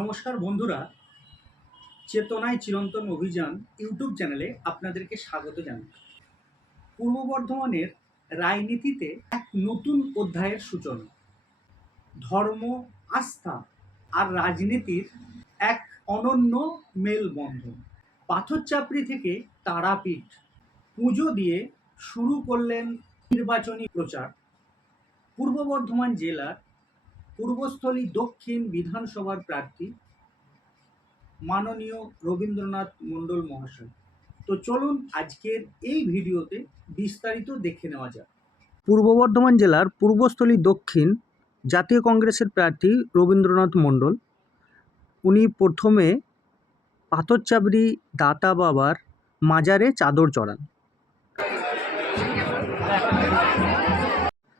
নমস্কার বন্ধুরা, চেতনায় চিরন্তন অভিযান ইউটিউব চ্যানেলে আপনাদেরকে স্বাগত জানাই। পূর্ব বর্ধমানের রাজনীতিতে এক নতুন অধ্যায়ের সূচনা। ধর্ম, আস্থা আর রাজনীতির এক অনন্য মেলবন্ধন। পাথরচাপড়ি থেকে তারাপীঠ পুজো দিয়ে শুরু করলেন নির্বাচনী প্রচার। পূর্ব বর্ধমান জেলার পূর্বস্থলী দক্ষিণ বিধানসভার প্রার্থী মাননীয় রবীন্দ্রনাথ মণ্ডল মহাশয়। তো চলুন আজকের এই ভিডিওতে বিস্তারিত দেখে নেওয়া যাক। পূর্ব বর্ধমান জেলার পূর্বস্থলী দক্ষিণ জাতীয় কংগ্রেসের প্রার্থী রবীন্দ্রনাথ মণ্ডল, উনি প্রথমে পাথরচাপড়ি দাতা বাবার মাজারে চাদর চড়ান।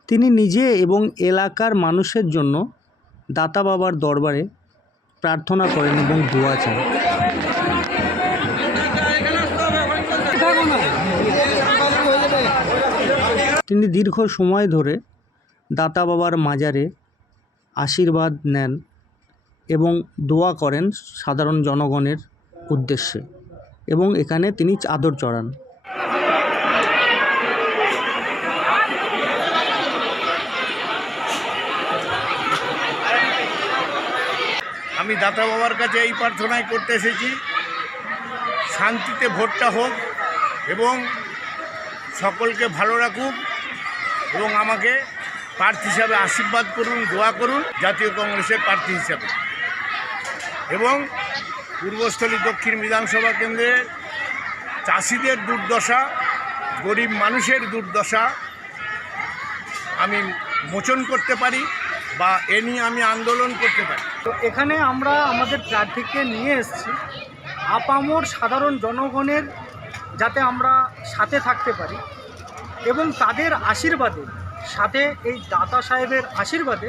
তিনি নিজে এবং এলাকার মানুষের জন্য দাতা বাবার দরবারে প্রার্থনা করেন এবং দোয়া চান। তিনি দীর্ঘ সময় ধরে দাতা বাবার মাজারে আশীর্বাদ নেন এবং দোয়া করেন সাধারণ জনগণের উদ্দেশ্যে, এবং এখানে তিনি চাদর চড়ান। আমি দাতা বাবার কাছে এই প্রার্থনাই করতে এসেছি, শান্তিতে ভোটটা হোক এবং সকলকে ভালো রাখুক এবং আমাকে প্রার্থী হিসাবে আশীর্বাদ করুন, দোয়া করুন জাতীয় কংগ্রেসের প্রার্থী হিসাবে। এবং পূর্বস্থলী দক্ষিণ বিধানসভা কেন্দ্রে চাষিদের দুর্দশা, গরিব মানুষের দুর্দশা আমি মোচন করতে পারি বা এ নিয়ে আমি আন্দোলন করতে পারি। তো এখানে আমরা আমাদের প্রার্থীকে নিয়ে এসেছি আপামর সাধারণ জনগণের, যাতে আমরা সাথে থাকতে পারি এবং তাদের আশীর্বাদে, সাথে এই দাতা সাহেবের আশীর্বাদে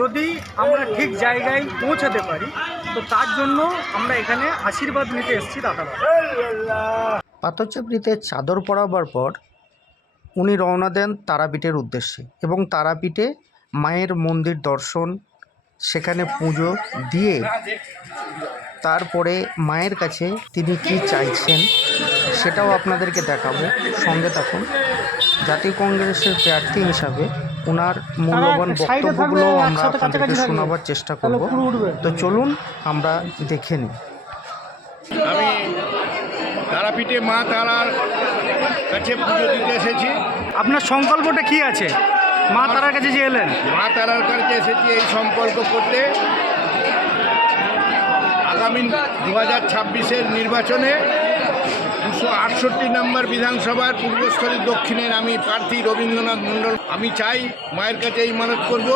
যদি আমরা ঠিক জায়গায় পৌঁছাতে পারি, তো তার জন্য আমরা এখানে আশীর্বাদ নিতে এসেছি দাতা বাবা। পাথরচাপড়িতে চাদর পরাবার পর উনি রওনা দেন তারাপীঠের উদ্দেশ্যে এবং তারাপীঠে মায়ের মন্দির দর্শন, সেখানে পুজো দিয়ে তারপরে মায়ের কাছে তিনি কি চাইছেন সেটাও আপনাদেরকে দেখাবো। সঙ্গে থাকুন। জাতীয় কংগ্রেসের প্রার্থী হিসাবে ওনার মূল্যবান বক্তব্যগুলো আমরা আপনাদেরকে শোনাবার চেষ্টা করব। তো চলুন আমরা দেখে নিই। আমি তারাপীঠে মা তারার কাছে পুজো দিতে এসেছি। আপনার সংকল্পটা কি আছে মা তারার কাছে যে এলেন? মা তারার কাছে এসেছি এই সংকল্প করতে, আগামী 2026-এর নির্বাচনে 268 নম্বর বিধানসভার পূর্বস্থলী দক্ষিণের আমি প্রার্থী রবীন্দ্রনাথ মণ্ডল। আমি চাই মায়ের কাছে এই মানত করব,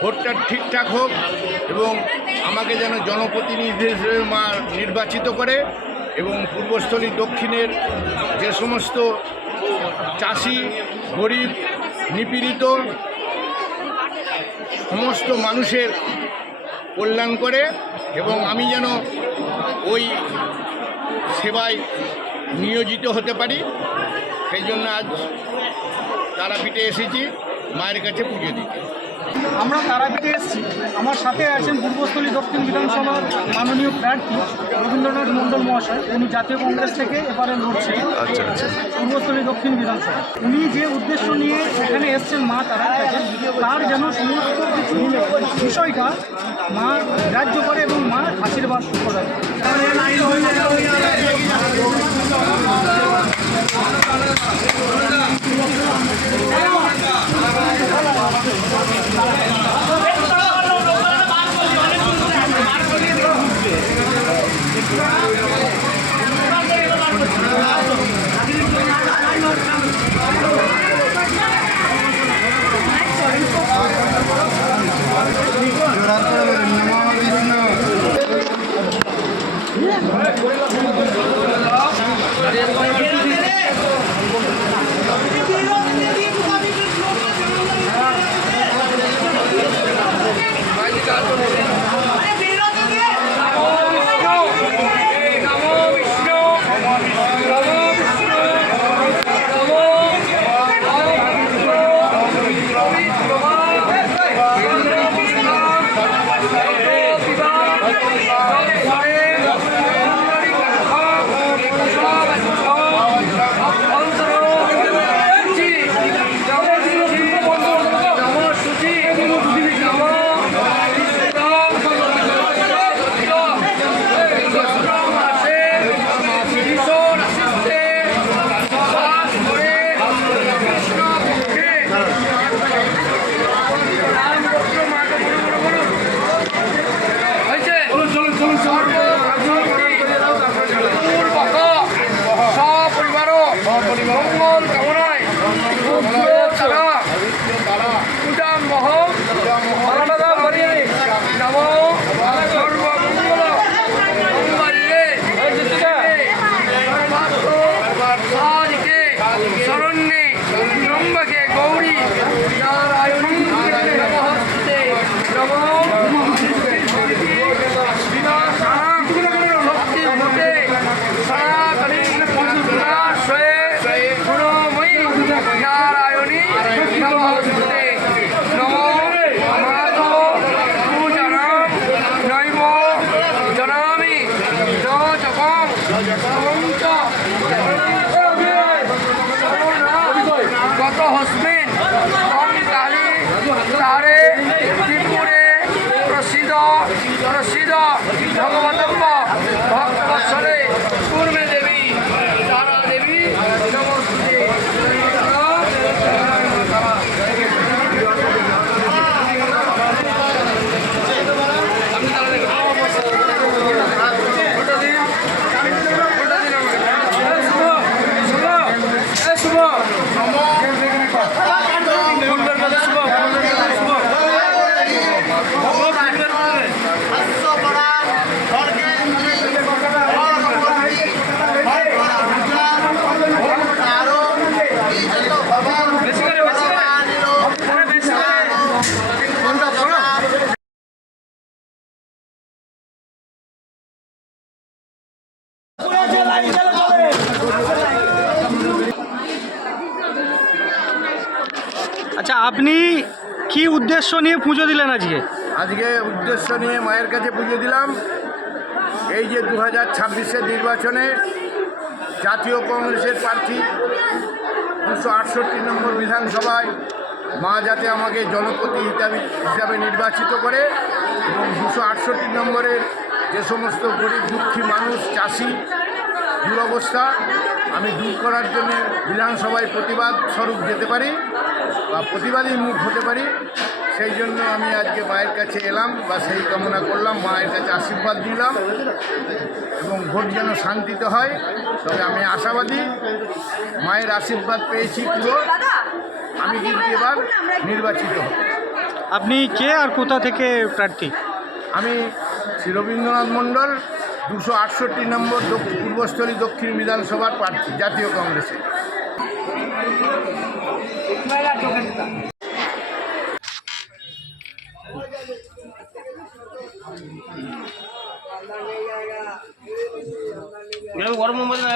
ভোটটা ঠিকঠাক হোক এবং আমাকে যেন জনপ্রতিনিধি হিসেবে মা নির্বাচিত করে এবং পূর্বস্থলী দক্ষিণের যে সমস্ত চাষি, গরিব, নিপীড়িত সমস্ত মানুষের কল্যাণ করে এবং আমি যেন ওই সেবায় নিয়োজিত হতে পারি, সেই জন্য আজ তারাপীঠে এসেছি মায়ের কাছে পুজো দিতে। আমরা তারাপীঠে এসেছি, আমার সাথে আছেন পূর্বস্থলী দক্ষিণ বিধানসভার মাননীয় প্রার্থী রবীন্দ্রনাথ মণ্ডল মহাশয়। উনি জাতীয় কংগ্রেস থেকে এবারে লড়ছেন পূর্বস্থলী দক্ষিণ বিধানসভা। উনি যে উদ্দেশ্য নিয়ে এখানে এসছেন মা তারার কাছে, তার যেন সমস্ত কিছু বিষয়টা মা গ্রাহ্য করে এবং মা আশীর্বাদ করে। সর্বমঙ্গল মঙ্গলে সাধিকে শরণ্যে ত্রম্বকে গৌরী নারায়ণী নমস্তে নমো বিনাশানাং শক্তিভূতে সনাতনী গুণাশ্রয়ে গুণময়ী নারায়ণী নমস্তে নমো মাধব পূজনাং নৈব জনামি ন জপং সবঞ্চ গত হস্মিন ওম কালী তারে ত্রিপুরে প্রসিদ্ধ প্রসিদ্ধ ভগবতম্ব ভক্তবৎসলে পূর্বে দেবী তারা দেবী নমস্তে আচ্ছা, আপনি কি উদ্দেশ্য নিয়ে পুজো দিলেন আজকে? আজকে উদ্দেশ্য নিয়ে মায়ের কাছে পুজো দিলাম। এই যে 2026-এর নির্বাচনে জাতীয় কংগ্রেসের প্রার্থী 268 নম্বর বিধানসভায় মা যাতে আমাকে জনপ্রতি হিসাবে নির্বাচিত করে এবং 268 নম্বরের যে সমস্ত গরিব দুঃখী মানুষ, চাষি দুরবস্থা আমি দূর করার জন্য বিধানসভায় প্রতিবাদ স্বরূপ যেতে পারি বা প্রতিবাদী মুখ হতে পারি, সেই জন্য আমি আজকে মায়ের কাছে এলাম বা সেই কামনা করলাম, মায়ের কাছে আশীর্বাদ দিলাম এবং ভোট যেন শান্তিতে হয়। তবে আমি আশাবাদী, মায়ের আশীর্বাদ পেয়েছি পুরো, আমি কিন্তু এবার নির্বাচিত হব। আপনি কে আর কোথা থেকে প্রার্থী? আমি শ্রী রবীন্দ্রনাথ মণ্ডল, 268 নম্বর পূর্বস্থলী দক্ষিণ বিধানসভার প্রার্থী জাতীয় কংগ্রেসে। গরম মোবাইল না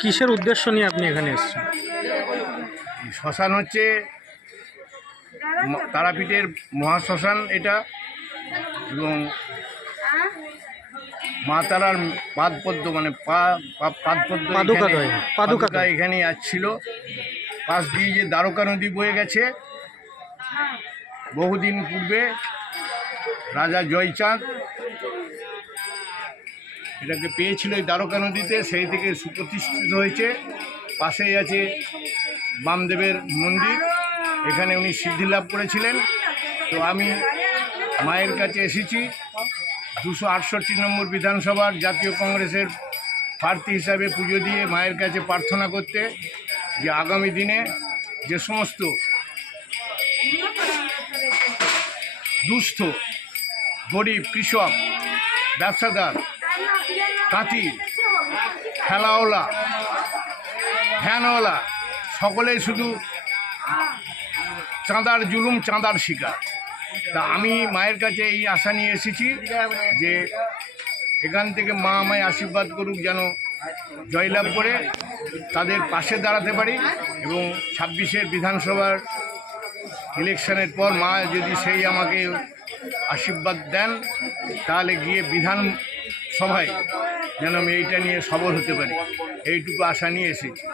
কিসের উদ্দেশ্য নিয়ে আপনি এখানে এসেছেন? শ্মশান হচ্ছে তারাপীঠের মহাশ্মশান এটা, এবং মা তারার পাদপদ্ম মানে পাদুকা এখানে আসছিল। পাশ দিয়ে যে দ্বারকা নদী বয়ে গেছে, বহুদিন পূর্বে রাজা জয়চাঁদ এটাকে পেয়েছিল এই দ্বারকা নদীতে, সেই থেকে সুপ্রতিষ্ঠিত হয়েছে। পাশেই আছে বামদেবের মন্দির, এখানে উনি সিদ্ধি লাভ করেছিলেন। তো আমি মায়ের কাছে এসেছি 268 নম্বর বিধানসভার জাতীয় কংগ্রেসের প্রার্থী হিসাবে পুজো দিয়ে মায়ের কাছে প্রার্থনা করতে, যে আগামী দিনে যে সমস্ত দুস্থ গরিব কৃষক, ব্যবসাদার, তাঁতি, খেলাওয়ালা, ভ্যানওয়ালা সকলেই শুধু চাঁদার জুলুম, চাঁদার শিকার। তা আমি মায়ের কাছে এই আশা নিয়ে এসেছি যে এখান থেকে মা আমায় আশীর্বাদ করুক, যেন জয়লাভ করে তাদের পাশে দাঁড়াতে পারি, এবং 26-এর বিধানসভার ইলেকশনের পর মা যদি সেই আমাকে আশীর্বাদ দেন, তাহলে গিয়ে বিধানসভায় যেন আমি এইটা নিয়ে সবল হতে পারি, এইটুকু আশা নিয়ে এসেছি।